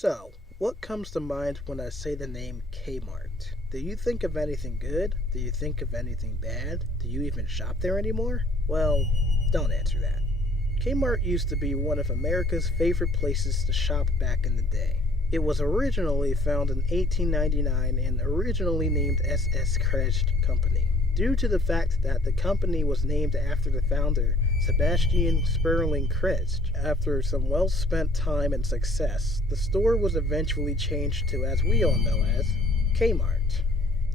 So, what comes to mind when I say the name Kmart? Do you think of anything good? Do you think of anything bad? Do you even shop there anymore? Well, don't answer that. Kmart used to be one of America's favorite places to shop back in the day. It was originally found in 1899 and originally named SS Kretsch Company. Due to the fact that the company was named after the founder, Sebastian Sperling Kretsch, after some well-spent time and success, the store was eventually changed to, as we all know as, Kmart.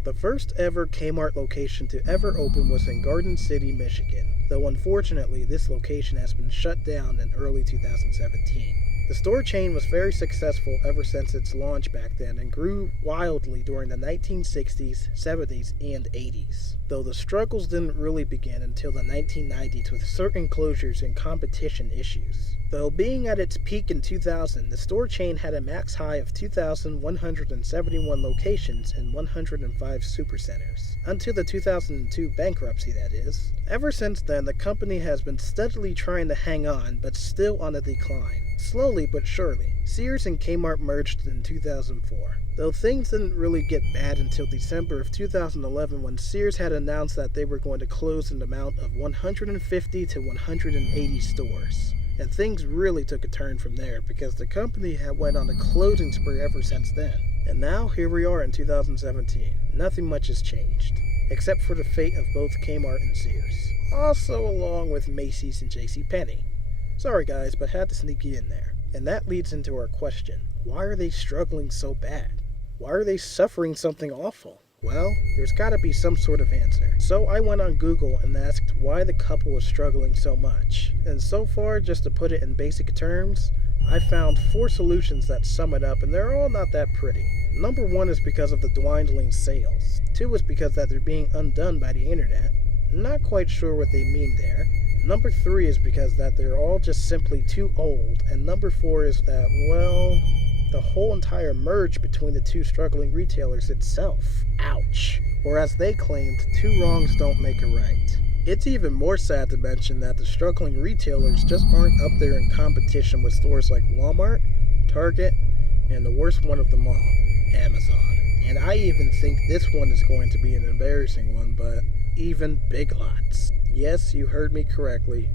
The first ever Kmart location to ever open was in Garden City, Michigan, though unfortunately this location has been shut down in early 2017. The store chain was very successful ever since its launch back then and grew wildly during the 1960s, 70s, and 80s, though the struggles didn't really begin until the 1990s with certain closures and competition issues. Though being at its peak in 2000, the store chain had a max high of 2,171 locations and 105 supercenters. Until the 2002 bankruptcy, that is. Ever since then, the company has been steadily trying to hang on, but still on a decline. Slowly but surely, Sears and Kmart merged in 2004. Though things didn't really get bad until December of 2011 when Sears had announced that they were going to close an amount of 150 to 180 stores. And things really took a turn from there because the company had went on a closing spree ever since then. And now here we are in 2017. Nothing much has changed, except for the fate of both Kmart and Sears. Also along with Macy's and JCPenney. Sorry guys, but had to sneak you in there. And that leads into our question. Why are they struggling so bad? Why are they suffering something awful? Well, there's gotta be some sort of answer. So I went on Google and asked why the couple was struggling so much. And so far, just to put it in basic terms, I found 4 solutions that sum it up, and they're all not that pretty. Number 1 is because of the dwindling sales. 2 is because that they're being undone by the internet. Not quite sure what they mean there. Number 3 is because that they're all just simply too old. And number 4 is that, well, the whole entire merge between the two struggling retailers itself. Ouch. Or as they claimed, 2 wrongs don't make a right. It's even more sad to mention that the struggling retailers just aren't up there in competition with stores like Walmart, Target, and the worst one of them all, Amazon. And I even think this one is going to be an embarrassing one, but even Big Lots. Yes, you heard me correctly,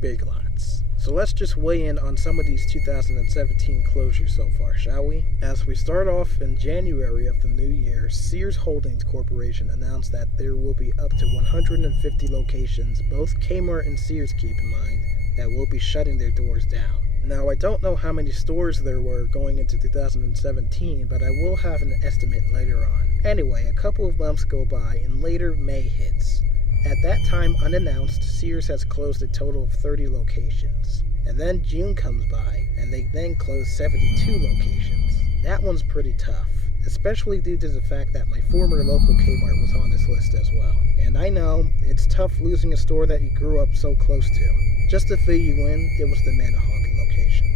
Big Lots. So let's just weigh in on some of these 2017 closures so far, shall we? As we start off in January of the new year, Sears Holdings Corporation announced that there will be up to 150 locations, both Kmart and Sears keep in mind, that will be shutting their doors down. Now, I don't know how many stores there were going into 2017, but I will have an estimate later on. Anyway, a couple of months go by and later May hits. At that time, unannounced, Sears has closed a total of 30 locations. And then June comes by, and they then close 72 locations. That one's pretty tough, especially due to the fact that my former local Kmart was on this list as well. And I know, it's tough losing a store that you grew up so close to. Just to fill you in, it was the Manahawkin location.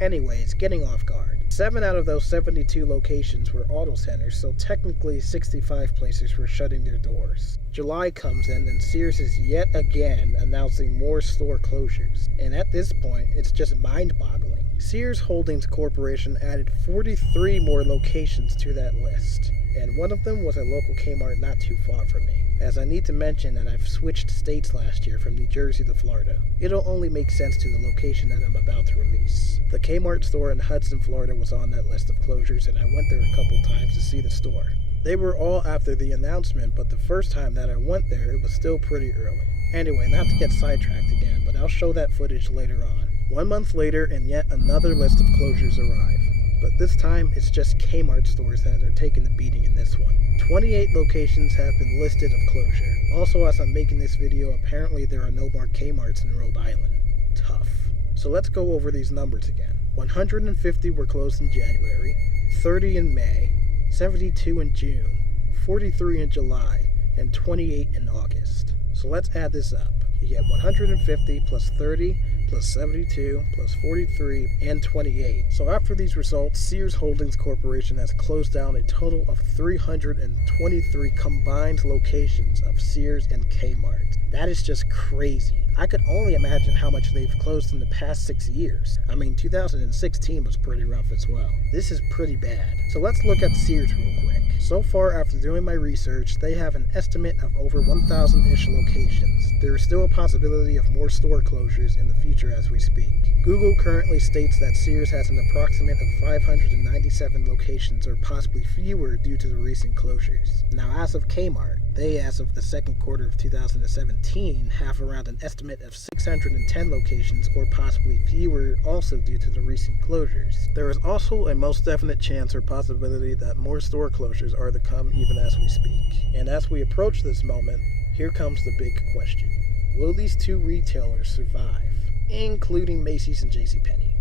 Anyways, getting off guard. 7 out of those 72 locations were auto centers, so technically 65 places were shutting their doors. July comes in and Sears is yet again announcing more store closures. And at this point, it's just mind-boggling. Sears Holdings Corporation added 43 more locations to that list. And one of them was a local Kmart not too far from me. As I need to mention that I've switched states last year from New Jersey to Florida. It'll only make sense to the location that I'm about to release. The Kmart store in Hudson, Florida was on that list of closures, and I went there a couple times to see the store. They were all after the announcement, but the first time that I went there, it was still pretty early. Anyway, not to get sidetracked again, but I'll show that footage later on. 1 month later, and yet another list of closures arrive. But this time, it's just Kmart stores that are taking the beating in this one. 28 locations have been listed of closure. Also, as I'm making this video, apparently there are no more Kmarts in Rhode Island. Tough. So let's go over these numbers again. 150 were closed in January, 30 in May, 72 in June, 43 in July, and 28 in August. So let's add this up. You get 150 plus 30 plus 72 plus 43 and 28. So after these results, Sears Holdings Corporation has closed down a total of 323 combined locations of Sears and Kmart. That is just crazy. I could only imagine how much they've closed in the past 6 years. I mean, 2016 was pretty rough as well. This is pretty bad. So let's look at Sears real quick. So far, after doing my research, they have an estimate of over 1,000-ish locations. There is still a possibility of more store closures in the future as we speak. Google currently states that Sears has an approximate of 597 locations or possibly fewer due to the recent closures. Now, as of Kmart, they, as of the second quarter of 2017, have around an estimate of 610 locations or possibly fewer also due to the recent closures. There is also a most definite chance or possibility that more store closures are to come even as we speak. And as we approach this moment, here comes the big question. Will these two retailers survive? Including Macy's and JCPenney.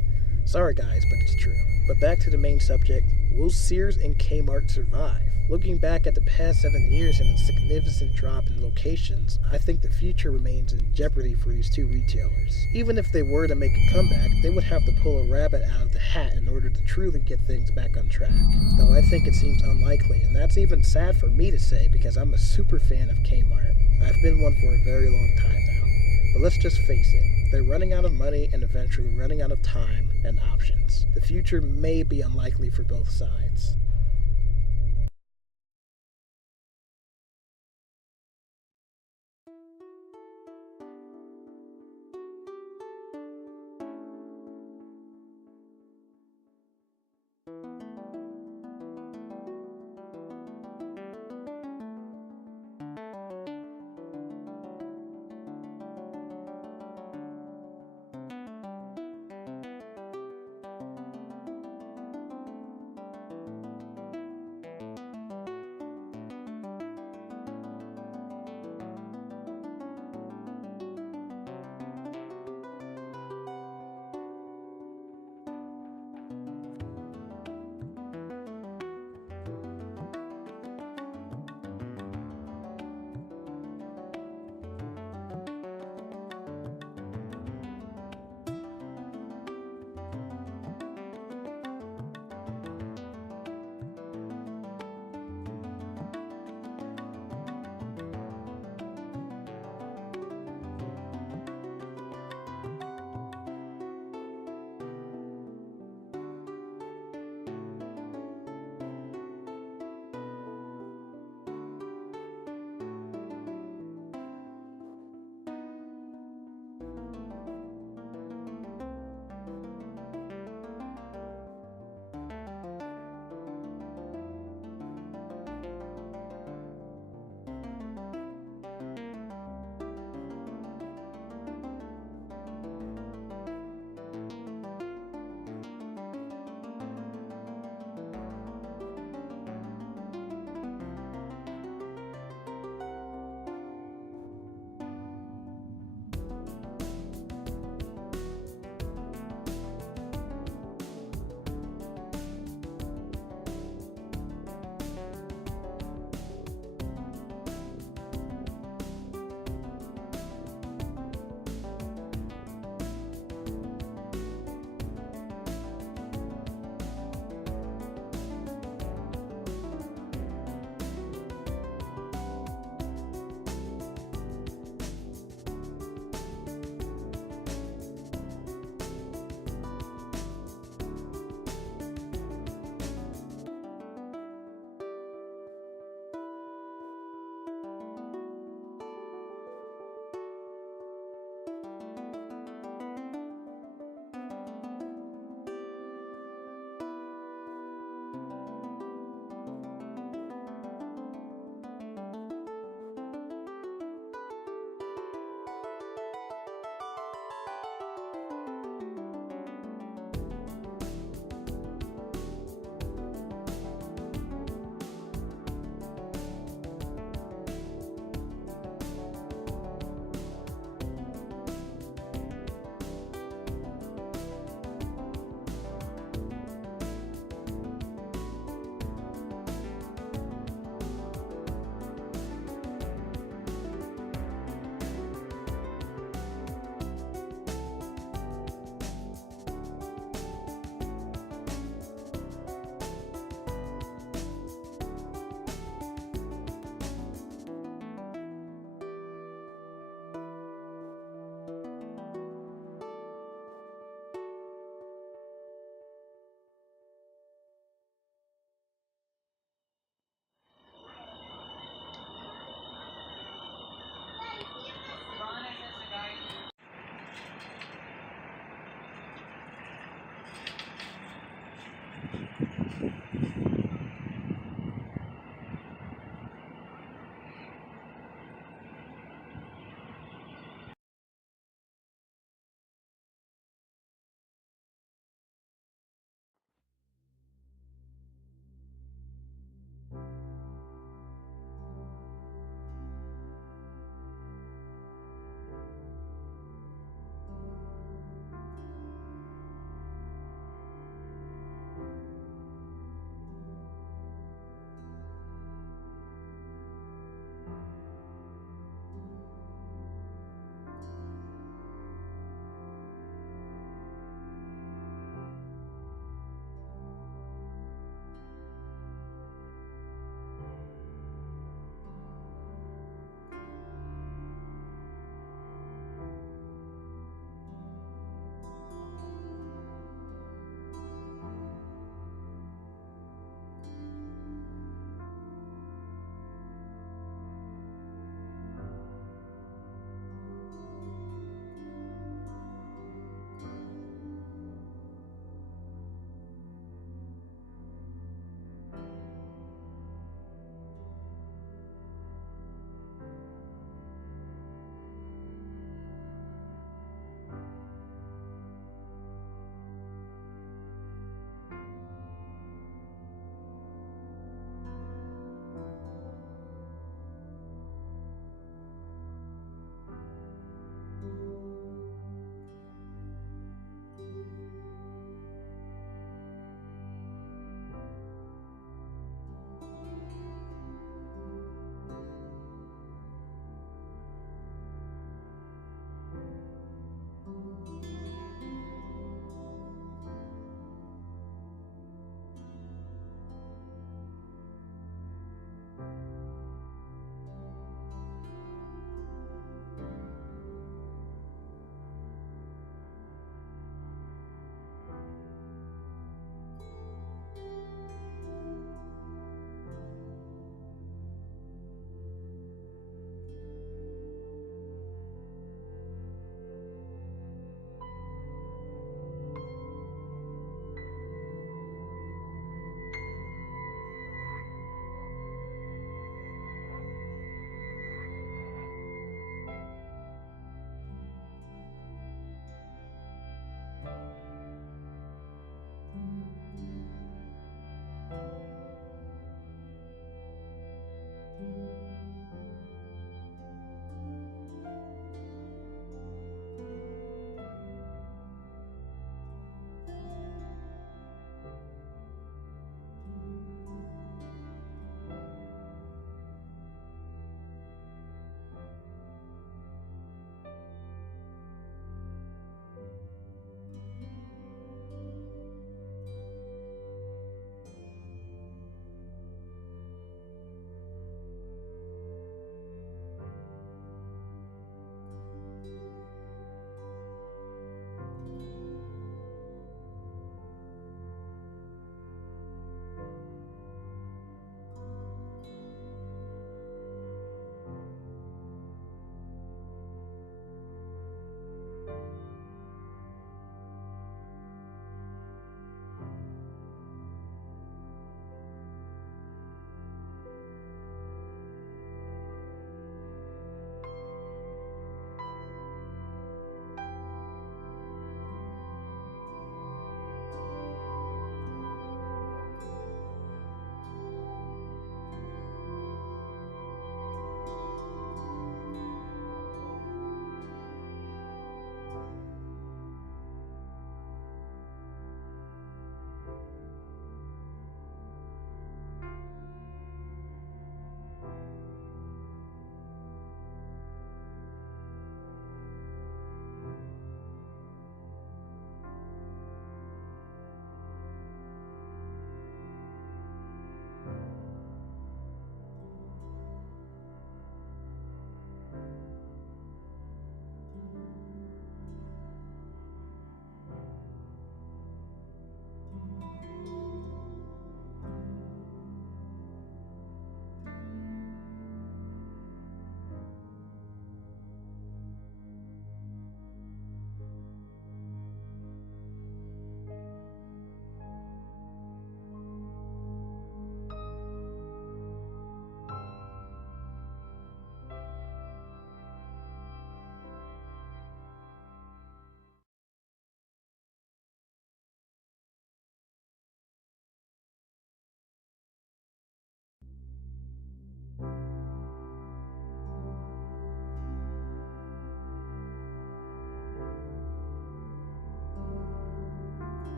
Sorry guys, but it's true. But back to the main subject, will Sears and Kmart survive? Looking back at the past 7 years and a significant drop in locations, I think the future remains in jeopardy for these two retailers. Even if they were to make a comeback, they would have to pull a rabbit out of the hat in order to truly get things back on track. Though I think it seems unlikely, and that's even sad for me to say because I'm a super fan of Kmart. I've been one for a very long time now. But let's just face it, they're running out of money and eventually running out of time and options. The future may be unlikely for both sides.